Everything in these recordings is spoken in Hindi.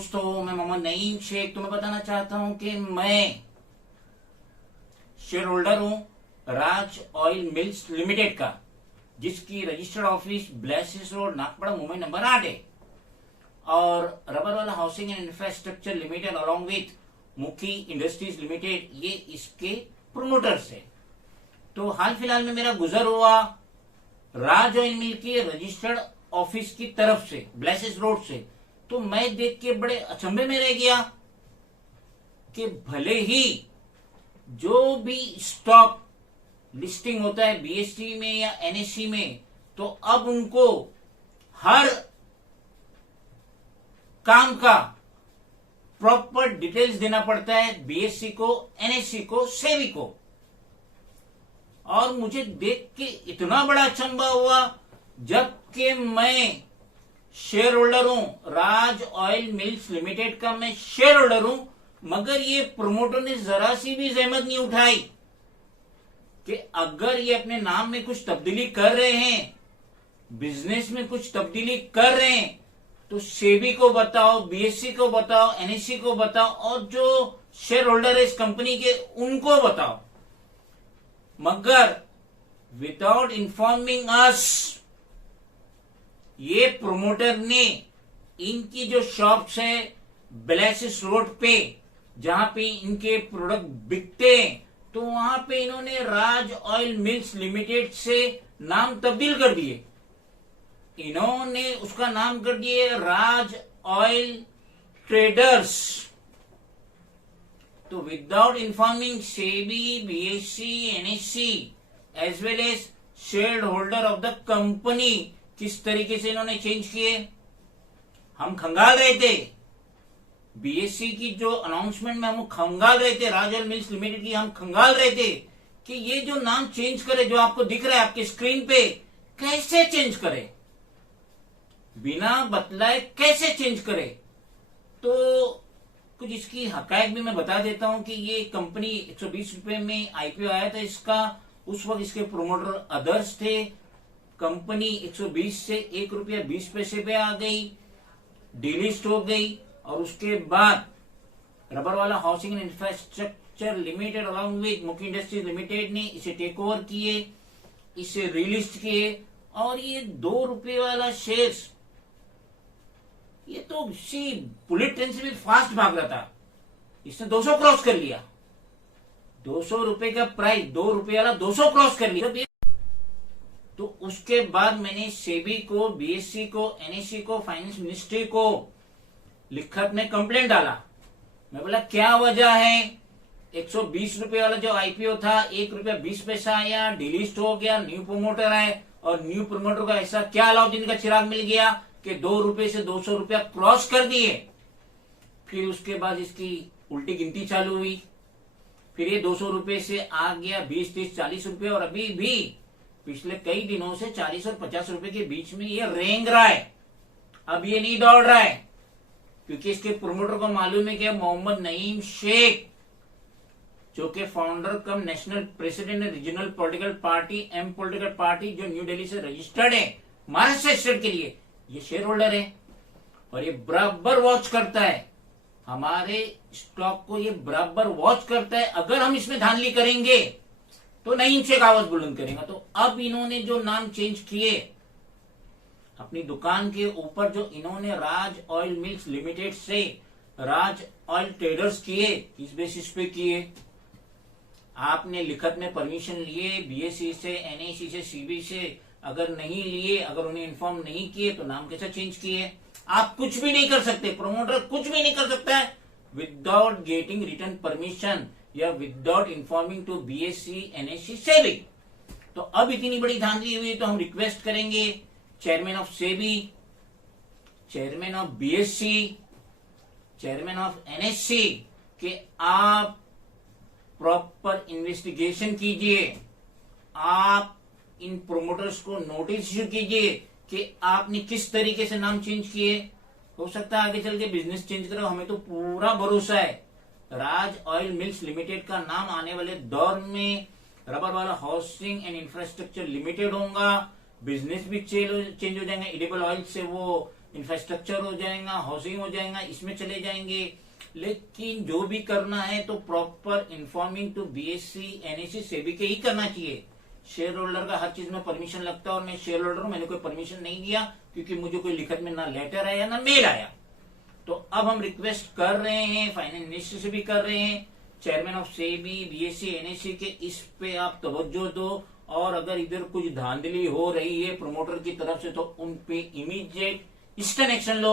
दोस्तों, मैं मोहम्मद नईम शेख तुम्हें बताना चाहता हूं कि मैं शेयर होल्डर हूं राज ऑयल मिल्स लिमिटेड का, जिसकी रजिस्टर्ड ऑफिस ब्लेसिस रोड, नागपुर, मुंबई नंबर 8 है। और Rubberwala housing and infrastructure limited along with Mukhi industries limited, ये इसके प्रोमोटर्स है। तो हाल फिलहाल में मेरा गुजर हुआ राज ऑयल मिल के रजिस्टर्ड ऑफिस की तरफ से, ब्लेसिस रोड से। तो मैं देख के बड़े अचंभे में रह गया कि भले ही जो भी स्टॉक लिस्टिंग होता है बीएससी में या एनएससी में, तो अब उनको हर काम का प्रॉपर डिटेल्स देना पड़ता है, बीएससी को, एनएससी को, सेबी को। और मुझे देख के इतना बड़ा अचंभा हुआ, जबकि मैं शेयर होल्डर हूं राज ऑयल मिल्स लिमिटेड का, मैं शेयर होल्डर हूं, मगर ये प्रमोटर ने जरा सी भी जहमत नहीं उठाई कि अगर ये अपने नाम में कुछ तब्दीली कर रहे हैं, बिजनेस में कुछ तब्दीली कर रहे हैं, तो सेबी को बताओ, बीएससी को बताओ, एनएससी को बताओ, और जो शेयर होल्डर है इस कंपनी के उनको बताओ। मगर विदाउट इन्फॉर्मिंग अस, ये प्रोमोटर ने इनकी जो शॉप्स है ब्लेसिस रोड पे, जहां पे इनके प्रोडक्ट बिकते हैं, तो वहां पे इन्होंने राज ऑयल मिल्स लिमिटेड से नाम तब्दील कर दिए। इन्होंने उसका नाम कर दिए राज ऑयल ट्रेडर्स। तो without informing SEBI, BSC, NSC as well as share holder of the company, किस तरीके से इन्होंने चेंज किए, हम खंगाल रहे थे। बीएससी की जो अनाउंसमेंट में हम खंगाल रहे थे, राज ऑयल मिल्स लिमिटेड की हम खंगाल रहे थे कि ये जो नाम चेंज करे, जो आपको दिख रहा है आपके स्क्रीन पे, कैसे चेंज करे, बिना बतलाए कैसे चेंज करे। तो कुछ इसकी हकायक भी मैं बता देता हूं कि ये कंपनी 120 रुपए में आईपीओ आया था इसका। उस वक्त इसके प्रोमोटर अदर्स थे। कंपनी 120 से 1 रुपया 20 पैसे पे आ गई, डीलिस्ट हो गई, और उसके बाद रबर वाला housing and infrastructure limited along with मुखी इंडस्ट्रीज लिमिटेड ने इसे टेक ओवर किए, इसे रिलिस्ट किए। और ये 2 रुपये वाला शेयर्स, ये तो सी बुलेट ट्रेन से भी फास्ट भाग रहा था, इसने 200 क्रॉस कर लिया। 200 रुपए का प्राइस, 2 रुपये वाला 200 क्रॉस कर लिया। तो उसके बाद मैंने सेबी को, बीएससी को, एनएससी को, फाइनेंस मिनिस्ट्री को लिखत में कंप्लेंट डाला। मैं बोला क्या वजह है, 120 रुपए वाला जो आईपीओ था 1 रुपया 20 पैसा आया, डिलिस्ट हो गया, न्यू प्रमोटर आए, और न्यू प्रमोटर को ऐसा क्या अलाउद्दीन का चिराग मिल गया कि 2 रुपए से 200 रुपया क्रॉस कर दिए। फिर उसके बाद इसकी उल्टी गिनती चालू हुई, फिर ये 200 रुपए से आ गया 20, 30, 40 रुपए, और अभी भी पिछले कई दिनों से 40 और 50 रुपए के बीच में ये रेंग रहा है। अब ये नहीं दौड़ रहा है, क्योंकि इसके प्रोमोटर को मालूम है कि मोहम्मद नईम शेख, जो कि फाउंडर कम नेशनल प्रेसिडेंट है regional political party, M political party, जो न्यू दिल्ली से रजिस्टर्ड है महाराष्ट्र स्टेट के लिए, ये शेयर होल्डर है। और ये बराबर वॉच करता है हमारे स्टॉक को, ये बराबर वॉच करता है। अगर हम इसमें धांधली करेंगे तो नईम शेख आवाज बुलंद करेगा। तो अब इन्होंने जो नाम चेंज किए अपनी दुकान के ऊपर, जो इन्होंने राज ऑयल मिल्स लिमिटेड से राज ऑयल ट्रेडर्स किए, किस बेसिस पे किए? आपने लिखत में परमिशन लिए बीएससी से, एनएससी से, सीबी से? अगर नहीं लिए, अगर उन्हें इन्फॉर्म नहीं किए, तो नाम कैसे चेंज किए? आप कुछ भी नहीं कर सकते, प्रोमोटर कुछ भी नहीं कर सकता है विदाउट गेटिंग रिटर्न परमिशन या without informing to BSC, NSC, SEBI. तो अब इतनी बड़ी धांधली हुई, तो हम रिक्वेस्ट करेंगे chairman of SEBI, chairman of BSc, chairman of NSC, कि आप प्रॉपर इन्वेस्टिगेशन कीजिए। आप इन प्रोमोटर्स को नोटिस इश्यू कीजिए कि आपने किस तरीके से नाम चेंज किए। हो सकता है आगे चल के बिजनेस चेंज करो, हमें तो पूरा भरोसा है राज ऑयल मिल्स लिमिटेड का नाम आने वाले दौर में रबर वाला हाउसिंग एंड इंफ्रास्ट्रक्चर लिमिटेड होगा। बिजनेस भी चेंज हो जाएंगे, एडिबल ऑयल से वो इंफ्रास्ट्रक्चर हो जाएगा, हाउसिंग हो जाएगा, इसमें चले जाएंगे। लेकिन जो भी करना है तो proper informing to BSC NSC SEBI के ही करना चाहिए। शेयर होल्डर का हर चीज में परमिशन लगता है और मैं शेयर होल्डर हूं, मैंने कोई परमिशन नहीं दिया क्योंकि मुझे कोई लिखत में ना लेटर आया ना मेल आया। तो अब हम रिक्वेस्ट कर रहे हैं, फाइनेंस मिनिस्टर से भी कर रहे हैं, chairman of SEBI BSC NSC के इस पे आप तवज्जो दो, और अगर इधर कुछ धांधली हो रही है प्रमोटर की तरफ से तो उन पे इमीडिएट इंस्टेंट एक्शन लो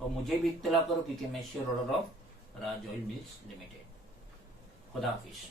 और मुझे भी इत्तला करो क्योंकि मैं share holder of Raj oil mills limited. खुदा हाफिज।